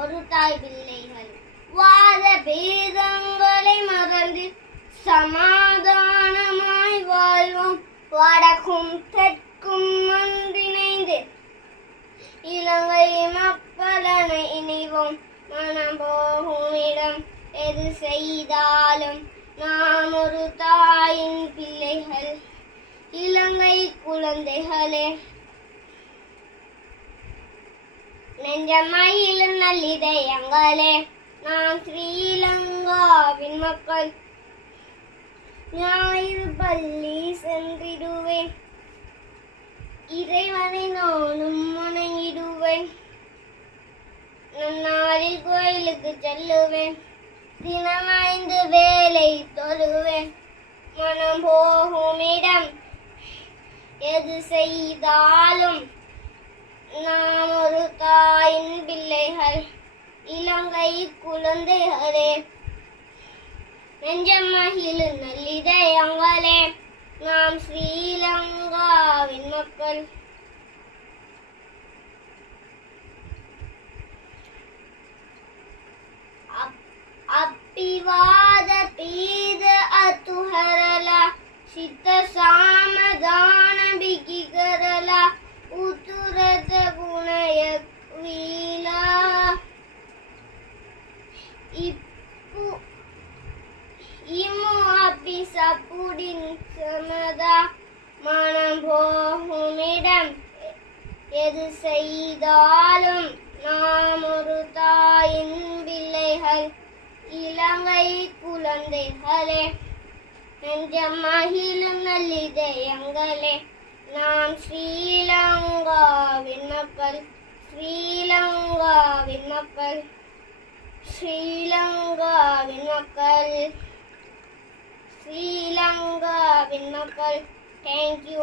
ஒரு தாய் பிள்ளைகள் வாத பேதங்களை மறந்து சமாதானமாய் வாழ்வோம். வடக்கும் தெற்கும் ஒன்றிணைந்து இலங்கை மக்களனை இணைவோம். மனம் போகும் இடம் எது செய்தாலும் நாம் ஒரு தாயின் பிள்ளைகள், இலங்கை குழந்தைகளே. நெஞ்சமயிலும் நல்லிதயங்களே, நாம் ஸ்ரீலங்காவின் மக்கள். ஞாயிறு பள்ளி சென்றிடுவேன், இறைவனை நானும் வணங்கிடுவேன். நன்னாளில் கோயிலுக்கு செல்லுவேன், தினம் 5 வேளை தொழுவேன். மனம் போகும் இடம் எது செய்தாலும் நாம் ஒரு தாயின் பிள்ளைகள், இலங்கை குழந்தைகளே. நெஞ்சம் மகிழும் நல்லிதயங்களே, நாம் ஸ்ரீலங்காவின் மக்கள். අපිවාද පීද අතුහැරලා සිත සාමදාන බිකි කරලා උතුරට ගුණයක් වීලා ඉමු අපි සපුඩින් සමදා. மனம் போகும் இடம் எது செய்தாலும் நாம் ஒரு தாயின் பிள்ளைகள், இலங்கை குழந்தைகளே. நெஞ்சம் மகிழும் நல்லிதயங்களே, நாம் ஸ்ரீலங்காவின் மக்கள், ஸ்ரீலங்காவின் மக்கள், ஸ்ரீலங்காவின் மக்கள், ஸ்ரீலங்காவின் மக்கள். Thank you.